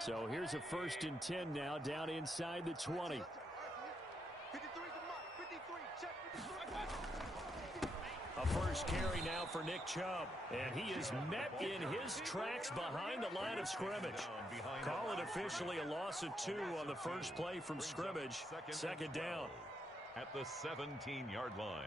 So here's a 1st and 10 now, down inside the 20. A first carry now for Nick Chubb. And he is met in his tracks behind the line of scrimmage. Call it officially a loss of 2 on the first play from scrimmage. Second down. At the 17-yard line.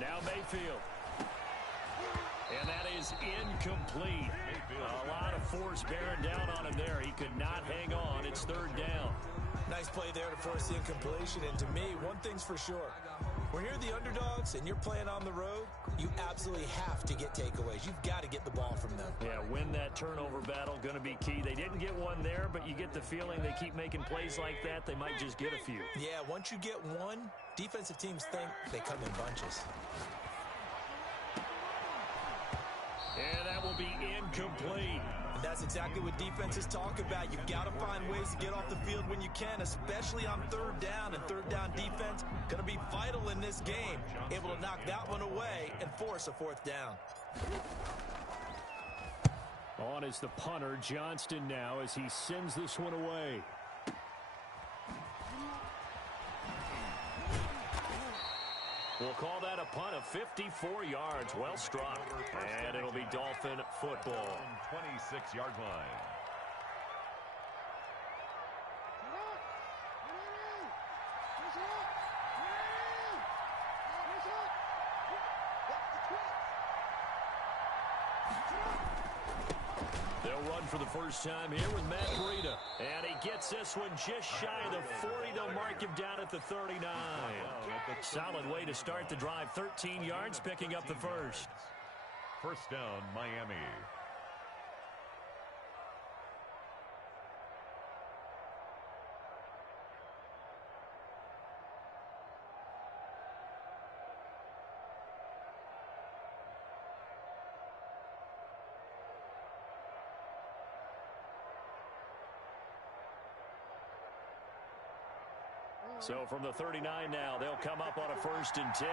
Now Mayfield. And that is incomplete. A lot of force bearing down on him there. He could not hang on. It's 3rd down. Nice play there to force the incompletion. And to me, one thing's for sure. When you're the underdogs and you're playing on the road, you absolutely have to get takeaways. You've got to get the ball from them. Yeah, win that turnover battle, going to be key. They didn't get one there, but you get the feeling they keep making plays like that, they might just get a few. Yeah, once you get one, defensive teams think they come in bunches. And that will be incomplete. And that's exactly what defenses talk about. You've got to find ways to get off the field when you can, especially on 3rd down. And 3rd down defense going to be vital in this game. Able to knock that one away and force a 4th down. On is the punter, Johnston, now as he sends this one away. We'll call that a punt of 54 yards. Well struck. And it'll be Dolphin football. 26-yard line. They'll run for the first time here with Matt Breida. And he gets this one just shy of the 40. They'll mark him down at the 39. Solid way to start the drive. 13 yards, picking up the first. First down, Miami. So from the 39 now, they'll come up on a 1st and 10.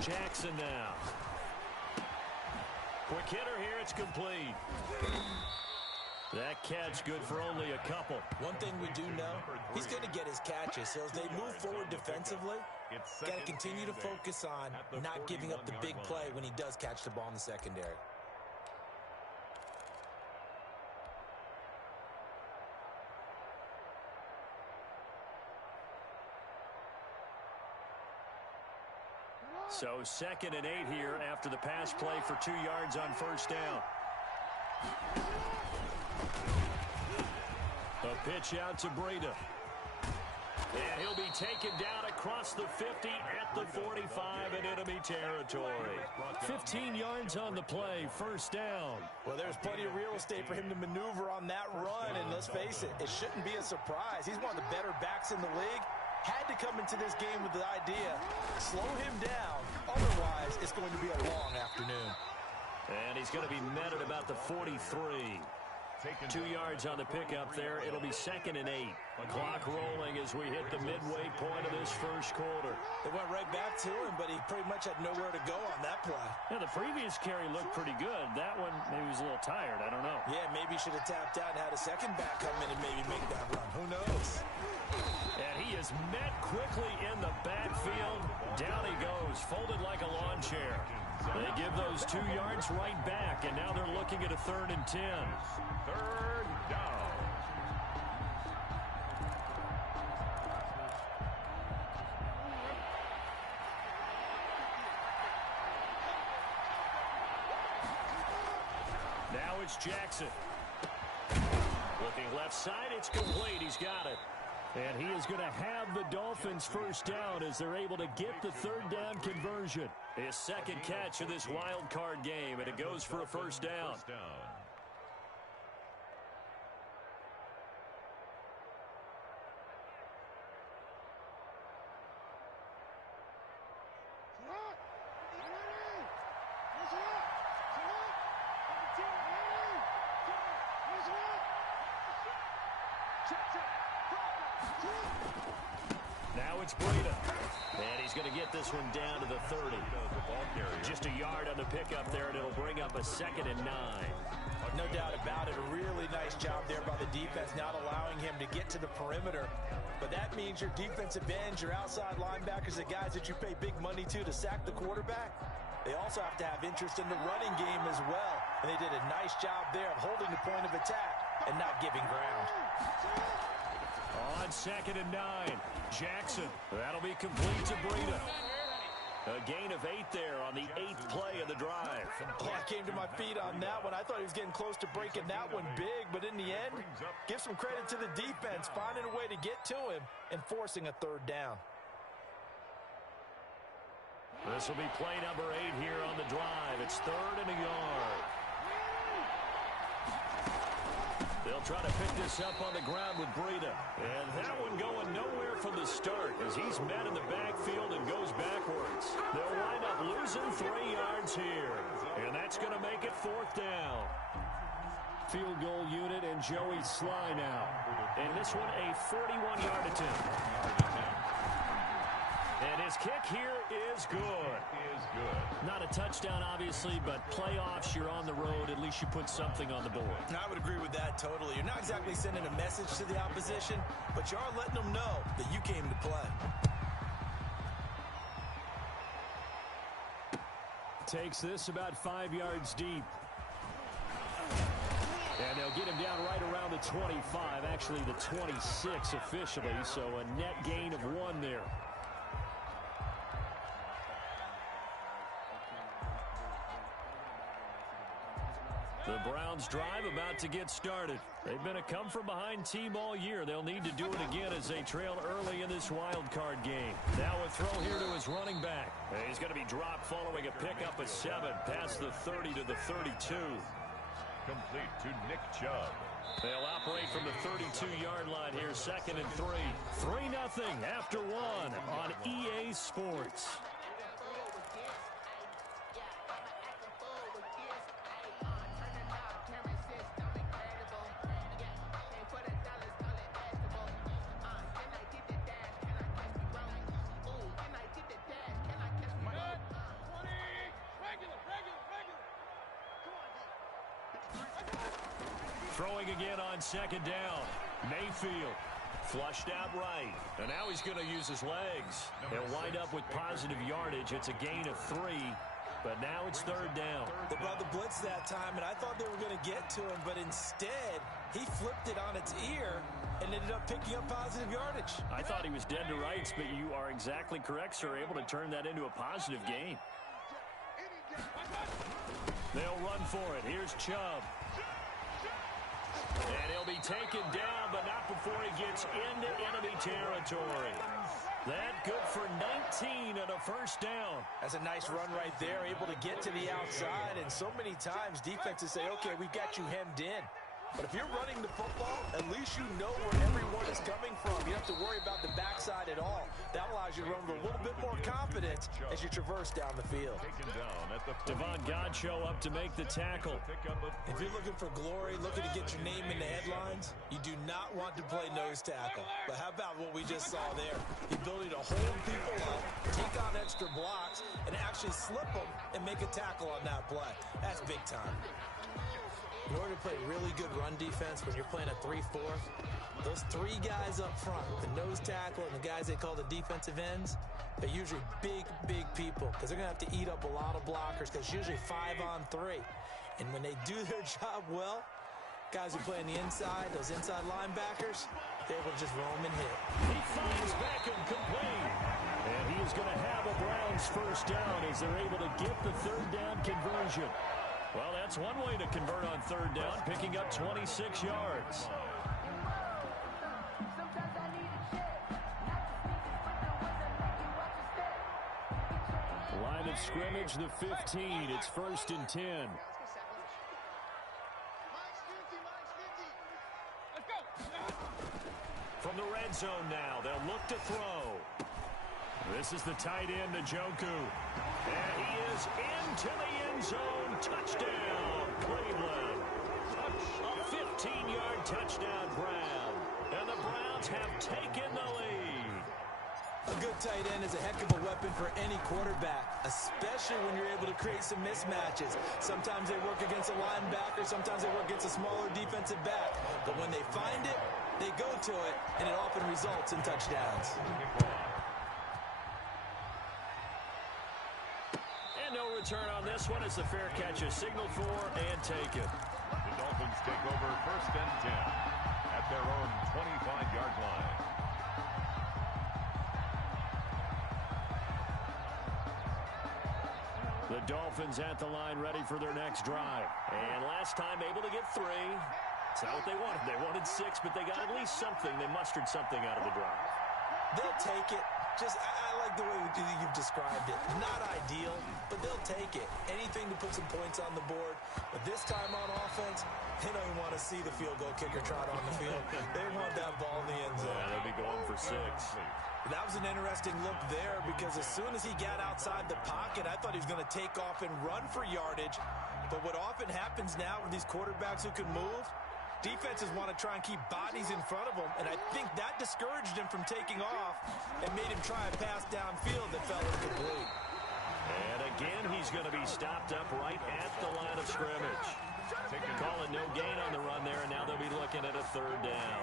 Jackson now. Quick hitter here, it's complete. That catch good for only a couple. One thing we do know, he's going to get his catches. So as they move forward defensively, got to continue to focus on not giving up the big play when he does catch the ball in the secondary. So 2nd and 8 here after the pass play for 2 yards on first down. A pitch out to Breida. And he'll be taken down across the 50 at the 45 in enemy territory. 15 yards on the play, first down. Well, there's plenty of real estate for him to maneuver on that run. And let's face it, it shouldn't be a surprise. He's one of the better backs in the league. Had to come into this game with the idea, slow him down. Otherwise, it's going to be a long afternoon. And he's going to be met at about the 43. 2 yards on the pickup there. It'll be 2nd and 8. Clock rolling as we hit the midway point of this first quarter. They went right back to him, but he pretty much had nowhere to go on that play. Yeah, the previous carry looked pretty good. That one, maybe he was a little tired. I don't know. Yeah, maybe he should have tapped out and had a second back come in and maybe make that run. Who knows? And he is met quickly in the backfield. Down he goes, folded like a lawn chair. They give those 2 yards right back, and now they're looking at a 3rd and 10. 3rd down. Now it's Jackson. Looking left side, it's complete. He's got it. And he is going to have the Dolphins first down as they're able to get the third down conversion. His second catch of this wild card game, and it goes for a first down. Now it's Breida. And he's going to get this one down to the 30. Just a yard on the pickup there, and it'll bring up a 2nd and 9. No doubt about it. A really nice job there by the defense, not allowing him to get to the perimeter. But that means your defensive ends, your outside linebackers, the guys that you pay big money to sack the quarterback, they also have to have interest in the running game as well. And they did a nice job there of holding the point of attack and not giving ground. On 2nd and 9, Jackson. That'll be complete to Breida. A gain of 8 there on the 8th play of the drive. Oh, I came to my feet on that one. I thought he was getting close to breaking that one big, but in the end, give some credit to the defense, finding a way to get to him and forcing a third down. This will be play number 8 here on the drive. It's 3rd and a yard. They'll try to pick this up on the ground with Breida. And that one going nowhere from the start as he's met in the backfield and goes backwards. They'll wind up losing 3 yards here. And that's going to make it 4th down. Field goal unit and Joey Sly now. And this one a 41-yard attempt. And his kick here is good. Not a touchdown, obviously, but playoffs, you're on the road. At least you put something on the board. I would agree with that totally. You're not exactly sending a message to the opposition, but you are letting them know that you came to play. Takes this about 5 yards deep. And they'll get him down right around the 25, actually the 26 officially, so a net gain of 1 there. The Browns drive about to get started. They've been a come-from-behind team all year. They'll need to do it again as they trail early in this wild card game. Now a throw here to his running back. He's going to be dropped following a pickup of 7 past the 30 to the 32. Complete to Nick Chubb. They'll operate from the 32-yard line here, 2nd and 3. 3-0 after 1 on EA Sports. Throwing again on 2nd down. Mayfield flushed out right. And now he's going to use his legs. He'll wind up with positive yardage. It's a gain of 3. But now it's 3rd down. They brought the blitz that time, and I thought they were going to get to him. But instead, he flipped it on its ear and ended up picking up positive yardage. I thought he was dead to rights, but you are exactly correct, sir. Able to turn that into a positive gain. They'll run for it. Here's Chubb. And he'll be taken down, but not before he gets into enemy territory. That good for 19 and a first down. That's a nice run right there, able to get to the outside. And so many times defenses say, okay, we've got you hemmed in. But if you're running the football, at least you know where everyone is coming from. You don't have to worry about the backside at all. That allows you to run with a little bit more confidence as you traverse down the field. Devon Godchaux up to make the tackle. If you're looking for glory, looking to get your name in the headlines, you do not want to play nose tackle. But how about what we just saw there? The ability to hold people up, take on extra blocks, and actually slip them and make a tackle on that play. That's big time. In order to play really good run defense when you're playing a 3-4, those 3 guys up front, the nose tackle and the guys they call the defensive ends, they're usually big people because they're going to have to eat up a lot of blockers because it's usually 5-on-3. And when they do their job well, guys who play on the inside, those inside linebackers, they're able to just roam and hit. He finds Beckham complete. And he is going to have a Browns first down as they're able to get the 3rd down conversion. Well, that's one way to convert on 3rd down, picking up 26 yards. of scrimmage, the 15. It's 1st and 10. From the red zone now, they'll look to throw. This is the tight end, Njoku. And he is into the end zone. Touchdown, Cleveland. A 15-yard touchdown, Brown. And the Browns have taken the lead. A good tight end is a heck of a weapon for any quarterback, especially when you're able to create some mismatches. Sometimes they work against a linebacker, sometimes they work against a smaller defensive back. But when they find it, they go to it, and it often results in touchdowns. And no return on this one as the fair catch is signaled for and taken. The Dolphins take over 1st and 10 at their own 25-yard line. The Dolphins at the line ready for their next drive. And last time able to get 3. It's not what they wanted. They wanted 6, but they got at least something. They mustered something out of the drive. They'll take it. I like the way you've described it. Not ideal, but they'll take it. Anything to put some points on the board. But this time on offense, they don't even want to see the field goal kicker trot on the field. They want that ball in the end zone. Yeah, they'll be going for 6. That was an interesting look there because as soon as he got outside the pocket, I thought he was going to take off and run for yardage. But what often happens now with these quarterbacks who can move, defenses want to try and keep bodies in front of them, and I think that discouraged him from taking off and made him try a pass downfield that fell incomplete. And again, he's going to be stopped up right at the line of scrimmage. Calling no gain on the run there, and now they'll be looking at a 3rd down.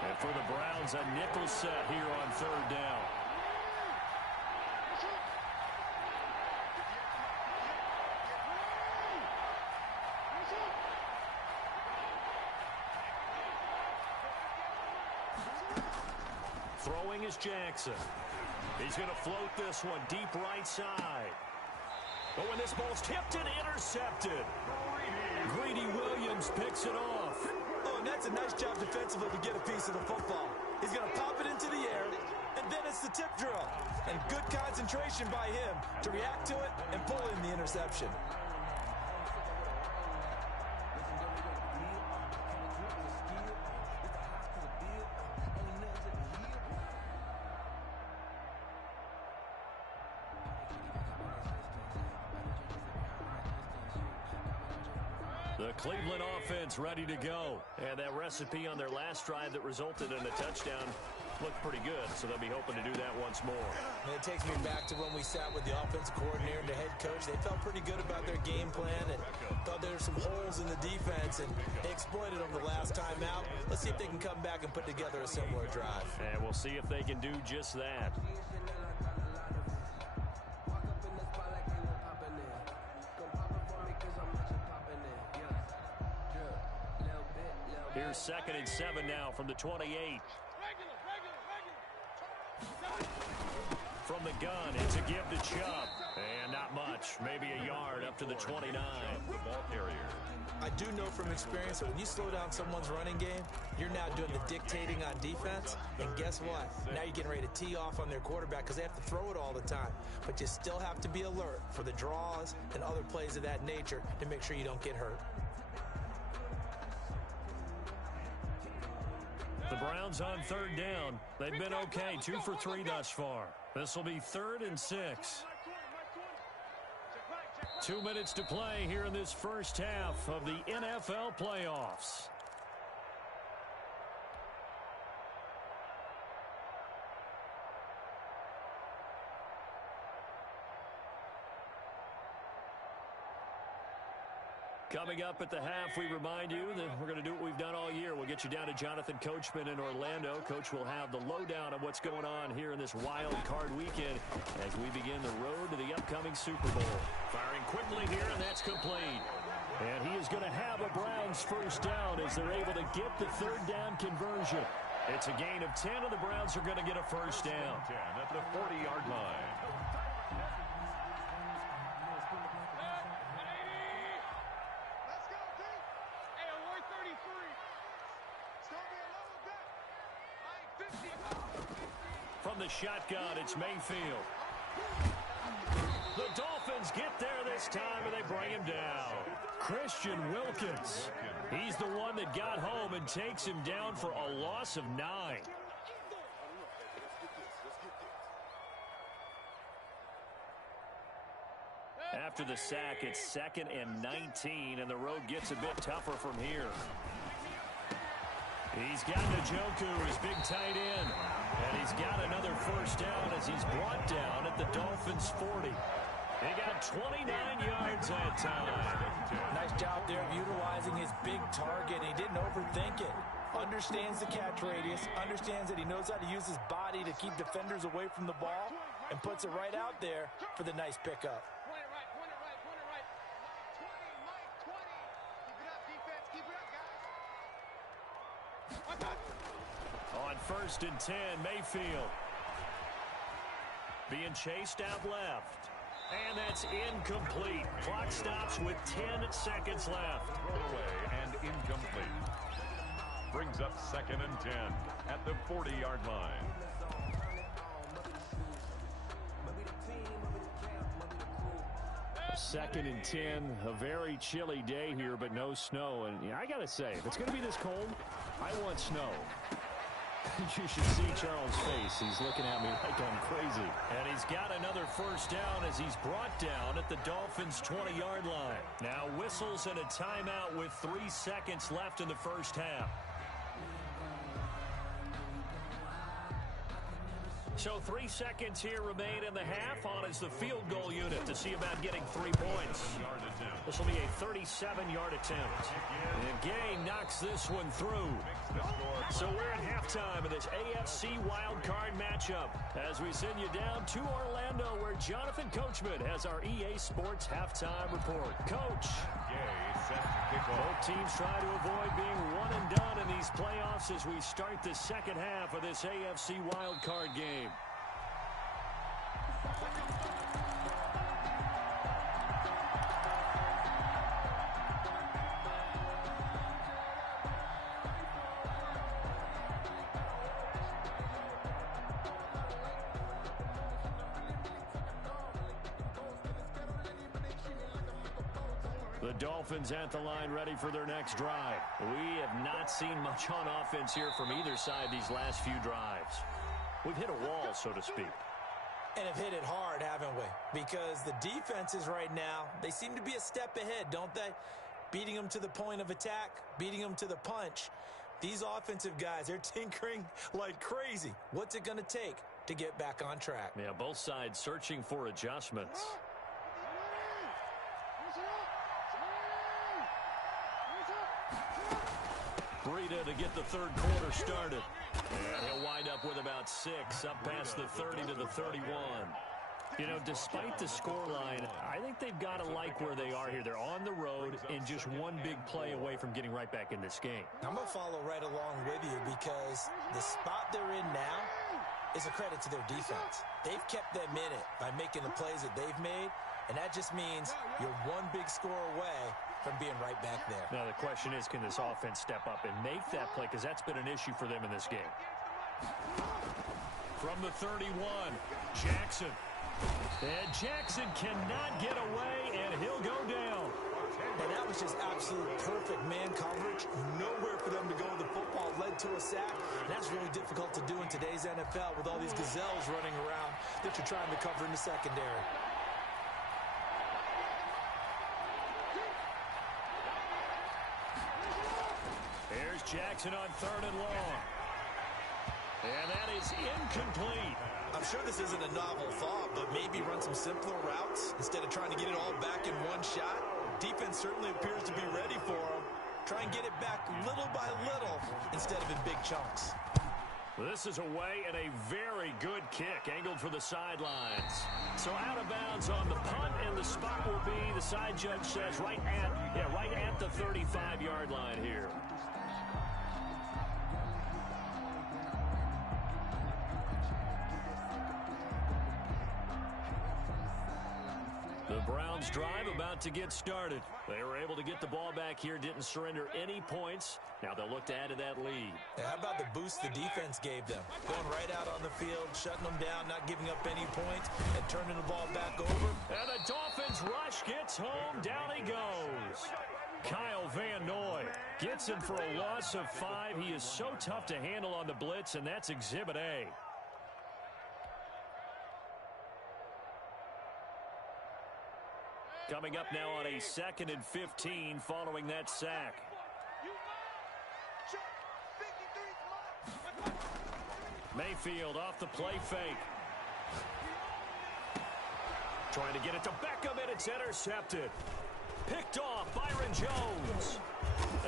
And for the Browns, a nickel set here on 3rd down. Throwing is Jackson. He's going to float this one deep right side. But when this ball's tipped and intercepted, Greedy Williams picks it off. Oh, and that's a nice job defensively to get a piece of the football. He's going to pop it into the air, and then it's the tip drill. And good concentration by him to react to it and pull in the interception. The Cleveland offense ready to go. And that recipe on their last drive that resulted in a touchdown looked pretty good, so they'll be hoping to do that once more. And it takes me back to when we sat with the offensive coordinator and the head coach. They felt pretty good about their game plan and thought there were some holes in the defense, and they exploited them the last time out. Let's see if they can come back and put together a similar drive. And we'll see if they can do just that. Here's 2nd and 7 now from the 28. From the gun, it's a give to Chubb. And not much, maybe a yard up to the 29. The ball carrier. I do know from experience that when you slow down someone's running game, you're now doing the dictating on defense. And guess what? Now you're getting ready to tee off on their quarterback because they have to throw it all the time. But you still have to be alert for the draws and other plays of that nature to make sure you don't get hurt. The Browns on 3rd down. They've been okay, 2 for 3 thus far. This will be 3rd and 6. 2 minutes to play here in this first half of the NFL playoffs. Coming up at the half, we remind you that we're going to do what we've done all year. We'll get you down to Jonathan Coachman in Orlando. Coach will have the lowdown of what's going on here in this wild card weekend as we begin the road to the upcoming Super Bowl. Firing quickly here, and that's complete. And he is going to have a Browns first down as they're able to get the 3rd down conversion. It's a gain of 10, and the Browns are going to get a first down. 10 at the 40-yard line. From the shotgun, it's Mayfield. The Dolphins get there this time, and they bring him down. Christian Wilkins. He's the one that got home and takes him down for a loss of 9. After the sack, it's 2nd and 19, and the road gets a bit tougher from here. He's got Njoku, his big tight end, and he's got another first down as he's brought down at the Dolphins' 40. He got 29 yards that time. Nice job there of utilizing his big target. He didn't overthink it. Understands the catch radius, understands that he knows how to use his body to keep defenders away from the ball, and puts it right out there for the nice pickup. On 1st and 10, Mayfield. Being chased out left. And that's incomplete. Clock stops with 10 seconds left. Thrown away and incomplete. Brings up 2nd and 10 at the 40-yard line. Second and 10, a very chilly day here, but no snow. And I got to say, if it's going to be this cold, I want snow. You should see Charles' face. He's looking at me like I'm crazy. And he's got another first down as he's brought down at the Dolphins' 20-yard line. Now whistles and a timeout with 3 seconds left in the first half. So 3 seconds here remain in the half. On is the field goal unit to see about getting 3 points. This will be a 37-yard attempt. And Gay knocks this one through. So we're at halftime of this AFC wildcard matchup as we send you down to Orlando where Jonathan Coachman has our EA Sports halftime report. Coach. Both teams try to avoid being one and done in these playoffs as we start the second half of this AFC wildcard game. The Dolphins at the line ready for their next drive. We have not seen much on offense here from either side these last few drives. We've hit a wall, so to speak. And have hit it hard, haven't we? Because the defenses right now, they seem to be a step ahead, don't they? Beating them to the point of attack, beating them to the punch. These offensive guys, they're tinkering like crazy. What's it going to take to get back on track? Yeah, both sides searching for adjustments. Breida to get the third quarter started. And he'll wind up with about 6, up past the 30 to the 31. You know, despite the scoreline, I think they've got to like where they are here. They're on the road and just one big play away from getting right back in this game. I'm going to follow right along with you because the spot they're in now is a credit to their defense. They've kept them in it by making the plays that they've made, and that just means you're one big score away from being right back there. Now, the question is, can this offense step up and make that play? Because that's been an issue for them in this game. From the 31, Jackson. And Jackson cannot get away, and he'll go down. And that was just absolute perfect man coverage. Nowhere for them to go with the football. Led to a sack. And that's really difficult to do in today's NFL with all these gazelles running around that you're trying to cover in the secondary. Here's Jackson on 3rd and long. And that is incomplete. I'm sure this isn't a novel thought, but maybe run some simpler routes instead of trying to get it all back in one shot. Defense certainly appears to be ready for them. Try and get it back little by little instead of in big chunks. This is away and a very good kick angled for the sidelines. So out of bounds on the punt, and the spot will be, the side judge says, right at the 35-yard line here. The Browns drive about to get started. They were able to get the ball back here, didn't surrender any points. Now they'll look to add to that lead. Yeah, how about the boost the defense gave them? Going right out on the field, shutting them down, not giving up any points, and turning the ball back over. And the Dolphins rush gets home. Down he goes. Kyle Van Noy gets him for a loss of 5. He is so tough to handle on the blitz, and that's Exhibit A. Coming up now on a 2nd and 15 following that sack. Mayfield off the play fake. Trying to get it to Beckham, and it's intercepted. Picked off Byron Jones.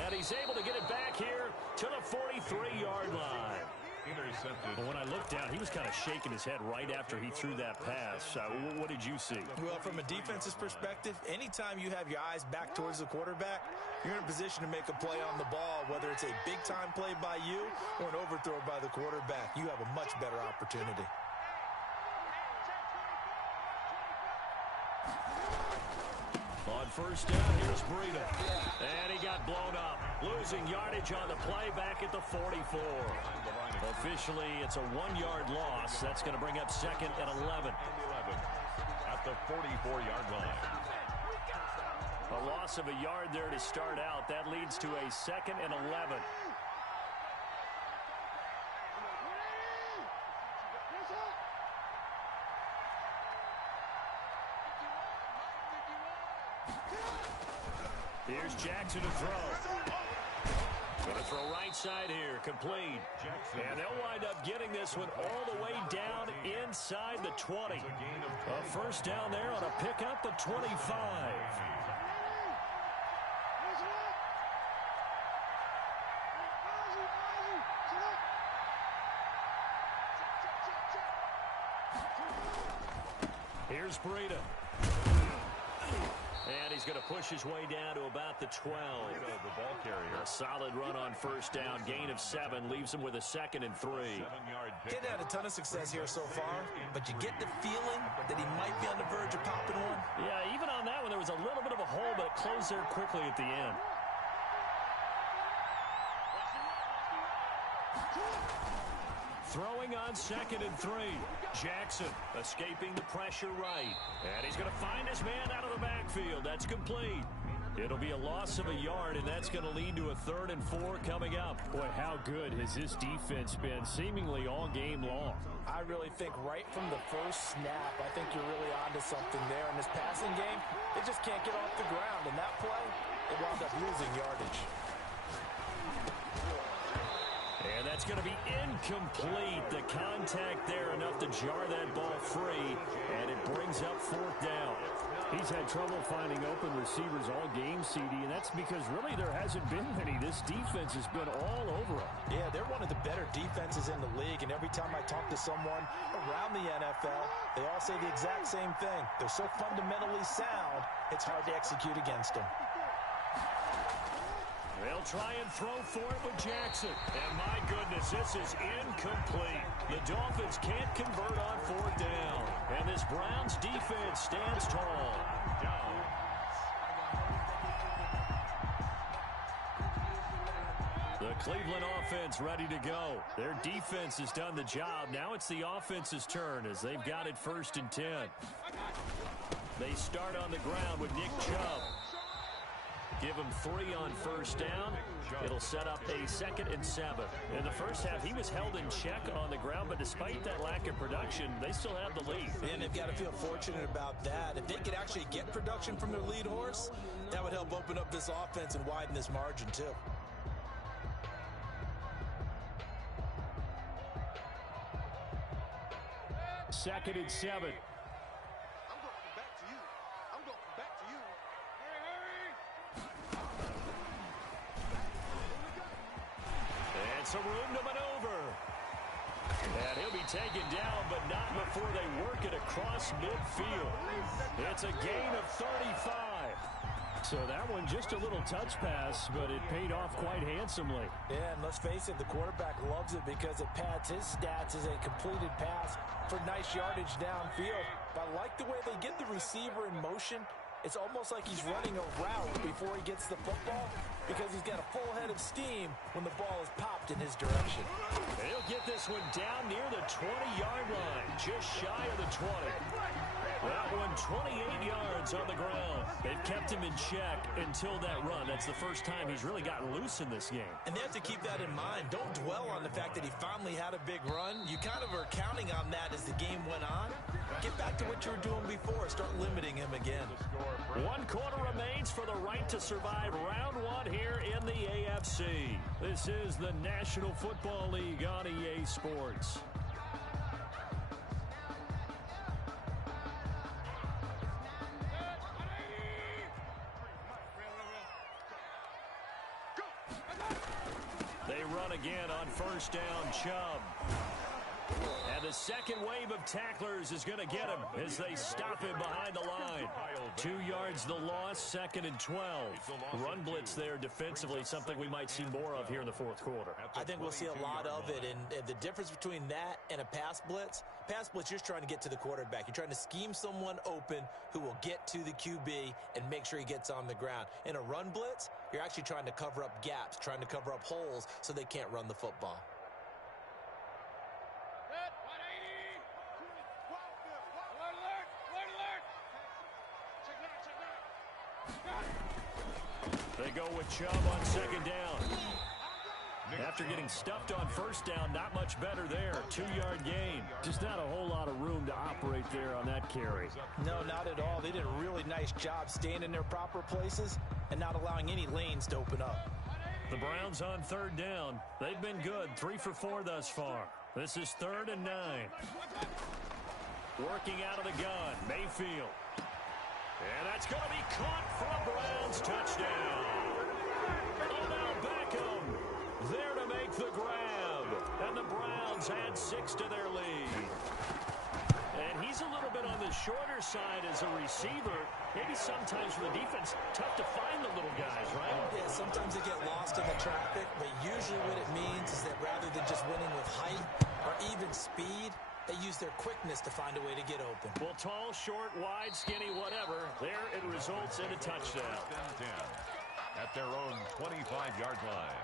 And he's able to get it back here to the 43-yard line. Intercepted. But when I looked down, he was kind of shaking his head right after he threw that pass. What did you see? Well, from a defense's perspective, anytime you have your eyes back towards the quarterback, you're in a position to make a play on the ball, whether it's a big-time play by you or an overthrow by the quarterback. You have a much better opportunity. On first down, here's Breida. And he got blown up. Losing yardage on the play back at the 44. Officially, it's a 1-yard loss. That's going to bring up 2nd and 11. At the 44-yard line. A loss of a yard there to start out. That leads to a 2nd and 11. Here's Jackson to throw. Going to throw right side here, complete. And they'll wind up getting this one all the way down inside the 20. A first down there on a pickup at 25. Here's Breida. And he's going to push his way down to about the 12. The ball carrier. A solid run on first down. Gain of 7 leaves him with a 2nd and 3. 7-yard pick. Kid had a ton of success here so far, but you get the feeling that he might be on the verge of popping one. Yeah, even on that one, there was a little bit of a hole, but it closed there quickly at the end. Throwing on 2nd and 3. Jackson escaping the pressure right. And he's going to find his man out of the backfield. That's complete. It'll be a loss of a yard, and that's going to lead to a 3rd and 4 coming up. Boy, how good has this defense been seemingly all game long? I really think right from the first snap, I think you're really onto something there. In this passing game, they just can't get off the ground. And that play, they wound up losing yardage. And that's going to be incomplete. The contact there enough to jar that ball free, and it brings up 4th down. He's had trouble finding open receivers all game, CD, and that's because really there hasn't been many. This defense has been all over them. Yeah, they're one of the better defenses in the league, and every time I talk to someone around the NFL, they all say the exact same thing. They're so fundamentally sound, it's hard to execute against them. They'll try and throw for it with Jackson. And my goodness, this is incomplete. The Dolphins can't convert on 4th down. And this Browns defense stands tall. The Cleveland offense ready to go. Their defense has done the job. Now it's the offense's turn as they've got it 1st and 10. They start on the ground with Nick Chubb. Give him 3 on first down. It'll set up a 2nd and 7. In the first half, he was held in check on the ground, but despite that lack of production, they still have the lead. And they've got to feel fortunate about that. If they could actually get production from their lead horse, that would help open up this offense and widen this margin, too. Second and 7. Some room to maneuver. And he'll be taken down, but not before they work it across midfield. It's a gain of 35. So that one just a little touch pass, but it paid off quite handsomely. Yeah, and let's face it, the quarterback loves it because it pads his stats as a completed pass for nice yardage downfield. But I like the way they get the receiver in motion it's almost like he's running a route before he gets the football because he's got a full head of steam when the ball is popped in his direction. He'll get this one down near the 20-yard line, just shy of the 20. That one 28 yards on the ground. They've kept him in check until that run. That's the first time he's really gotten loose in this game. And they have to keep that in mind. Don't dwell on the fact that he finally had a big run. You kind of are counting on that as the game went on. Get back to what you were doing before. Start limiting him again. 1 quarter remains for the right to survive round 1 here in the AFC. This is the National Football League on EA Sports. They run again on first down, Chubb. And the second wave of tacklers is going to get him as they stop him behind the line. 2 yards the loss, 2nd and 12. Run blitz there defensively, something we might see more of here in the fourth quarter. I think we'll see a lot of it, and the difference between that and a pass blitz, you're trying to get to the quarterback. You're trying to scheme someone open who will get to the QB and make sure he gets on the ground. In a run blitz, you're actually trying to cover up gaps, trying to cover up holes so they can't run the football. They go with Chubb on second down. After getting stuffed on first down, not much better there. 2-yard gain. Just not a whole lot of room to operate there on that carry. No, not at all. They did a really nice job staying in their proper places and not allowing any lanes to open up. The Browns on third down. They've been good. 3 for 4 thus far. This is 3rd and 9. Working out of the gun, Mayfield. And that's going to be caught for a Browns touchdown. Odell Beckham there to make the grab. And the Browns add 6 to their lead. And he's a little bit on the shorter side as a receiver. Maybe sometimes for the defense, tough to find the little guys, right? Yeah, sometimes they get lost in the traffic, but usually what it means is that rather than just winning with height or even speed, they use their quickness to find a way to get open. Well, tall, short, wide, skinny, whatever. There it results in a touchdown. At their own 25-yard line.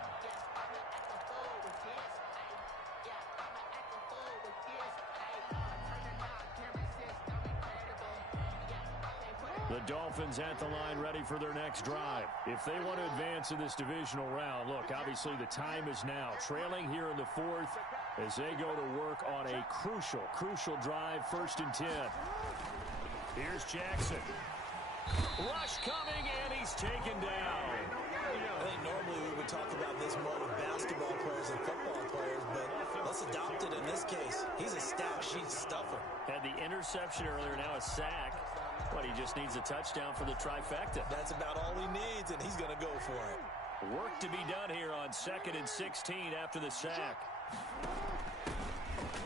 The Dolphins at the line ready for their next drive. If they want to advance in this divisional round, look, obviously the time is now. Trailing here in the 4th as they go to work on a crucial drive, 1st and 10. Here's Jackson. Rush coming, and he's taken down. I think normally we would talk about this more with basketball players and football players, but let's adopt it in this case. He's a stat sheet stuffer. Had the interception earlier, now a sack. But he just needs a touchdown for the trifecta. That's about all he needs, and he's going to go for it. Work to be done here on 2nd and 16 after the sack.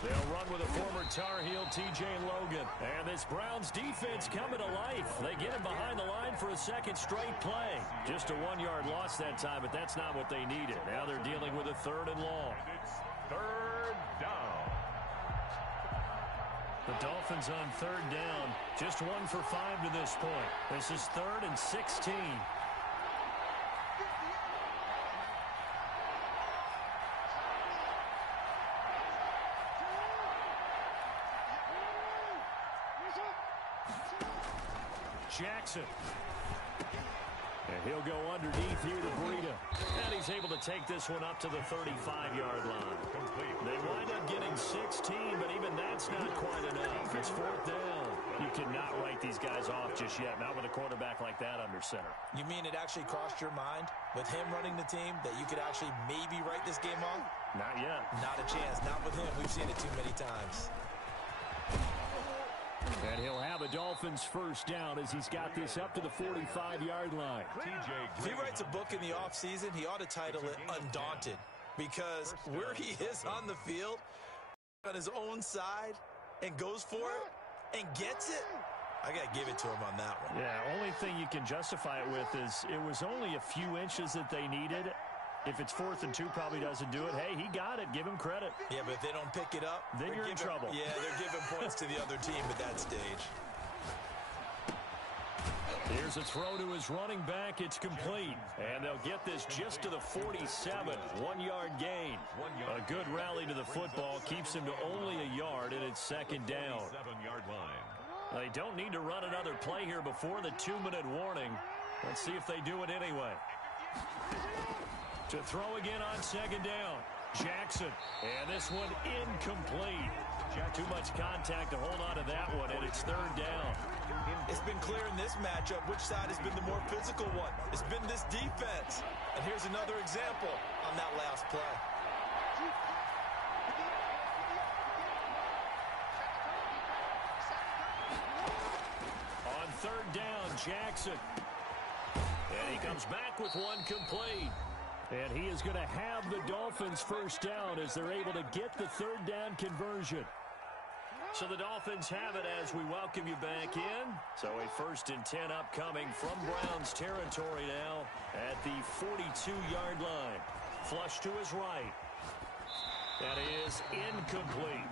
They'll run with a former Tar Heel, T.J. Logan. And this Browns defense coming to life. They get him behind the line for a second straight play. Just a 1-yard loss that time, but that's not what they needed. Now they're dealing with a 3rd and long. It's 3rd down. The Dolphins on 3rd down. Just 1 for 5 to this point. This is 3rd and 16. Jackson. And he'll go underneath here to Breida. And he's able to take this one up to the 35-yard line. They wind up getting 16, but even that's not quite enough. It's 4th down. You cannot write these guys off just yet, not with a quarterback like that under center. You mean it actually crossed your mind with him running the team that you could actually maybe write this game off? Not yet. Not a chance. Not with him. We've seen it too many times. And he'll have a Dolphins first down as he's got this up to the 45-yard line. If he writes a book in the offseason, he ought to title it Undaunted, because where he is on the field, on his own side, and goes for it and gets it, I got to give it to him on that one. Yeah, only thing you can justify it with is it was only a few inches that they needed. If it's 4th and 2, probably doesn't do it. Hey, he got it. Give him credit. Yeah, but if they don't pick it up, then you're in trouble. Yeah, they're giving points to the other team at that stage. Here's a throw to his running back. It's complete. And they'll get this just to the 47. 1-yard gain. A good rally to the football keeps him to only a yard, and it's second down. 7-yard line. They don't need to run another play here before the 2-minute warning. Let's see if they do it anyway. To throw again on second down. Jackson. And this one incomplete. Too much contact to hold on to that one, and it's third down. It's been clear in this matchup which side has been the more physical one. It's been this defense. And here's another example on that last play. On third down, Jackson. And he comes back with one complete. And he is going to have the Dolphins first down as they're able to get the third down conversion. So the Dolphins have it as we welcome you back in. So a 1st and 10 upcoming from Browns territory now at the 42-yard line. Flush to his right. That is incomplete.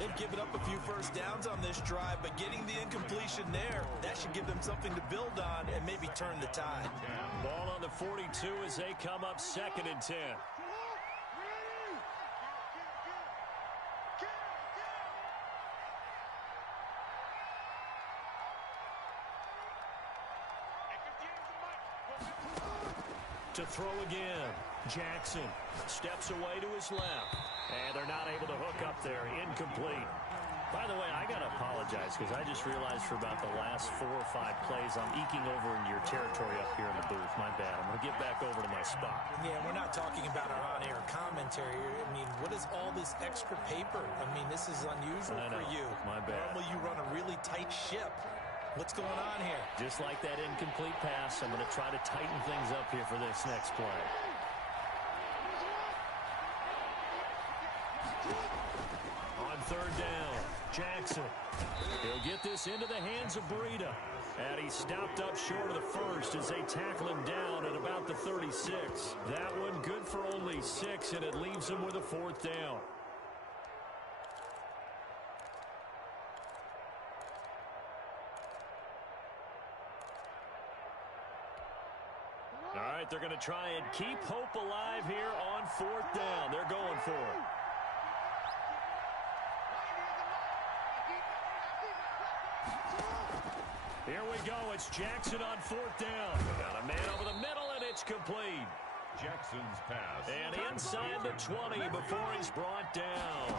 They've given up a few first downs on this drive, but getting the incompletion there, that should give them something to build on and maybe turn the tide. Ball on the 42 as they come up 2nd and 10. To throw again. Jackson steps away to his left. And they're not able to hook up there. Incomplete. By the way, I got to apologize because I just realized for about the last 4 or 5 plays I'm eking over into your territory up here in the booth. My bad. I'm going to get back over to my spot. Yeah, we're not talking about our on-air commentary. I mean, what is all this extra paper? I mean, this is unusual for you. My bad. Normally you run a really tight ship. What's going on here? Just like that incomplete pass, I'm going to try to tighten things up here for this next play. On third down, Jackson. He'll get this into the hands of Breida. And he stopped up short of the first as they tackle him down at about the 36. That one good for only 6, and it leaves him with a 4th down. All right, they're going to try and keep hope alive here on 4th down. They're going for it. Here we go. It's Jackson on 4th down. Got a man over the middle, and it's complete. Jackson's pass. And inside the 20 before he's brought down.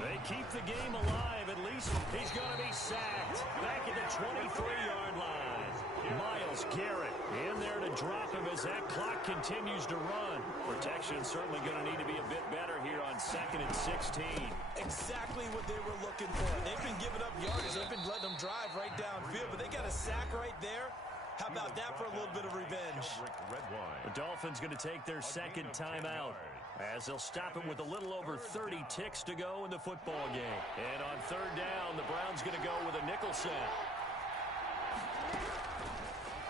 They keep the game alive. At least he's going to be sacked. Back at the 23-yard line. Myles Garrett in there to drop him as that clock continues to run. Protection certainly going to need to be a bit better here on 2nd and 16. Exactly what they were looking for. They've been giving up yards. They've been letting them drive right downfield, but they got a sack right there. How about that for a little bit of revenge? The Dolphins going to take their 2nd timeout as they'll stop him with a little over 30 ticks to go in the football game. And on third down, the Browns going to go with a nickel set.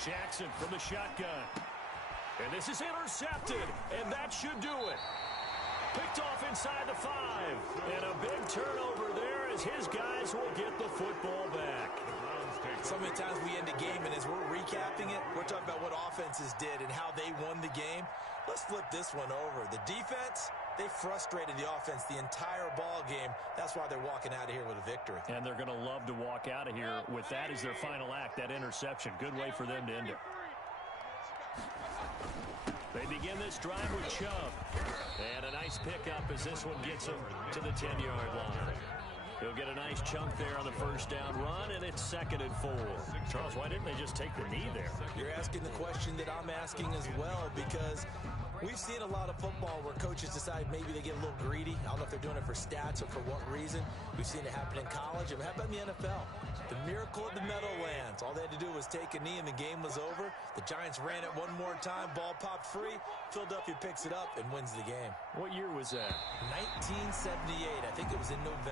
Jackson from the shotgun. And this is intercepted, and that should do it. Picked off inside the 5. And a big turnover there as his guys will get the football back. So many times we end a game, and as we're recapping it, we're talking about what offenses did and how they won the game. Let's flip this one over. The defense, they frustrated the offense the entire ball game. That's why they're walking out of here with a victory. And they're going to love to walk out of here with that as their final act, that interception. Good way for them to end it. They begin this drive with Chubb. And a nice pickup as this one gets them to the 10-yard line. He'll get a nice chunk there on the first down run, and it's 2nd and 4. Charles, why didn't they just take the knee there? You're asking the question that I'm asking as well, because we've seen a lot of football where coaches decide maybe they get a little greedy. I don't know if they're doing it for stats or for what reason. We've seen it happen in college. And how about in the NFL? The miracle of the Meadowlands. All they had to do was take a knee, and the game was over. The Giants ran it one more time. Ball popped free. Philadelphia picks it up and wins the game. What year was that? 1978. I think it was in November.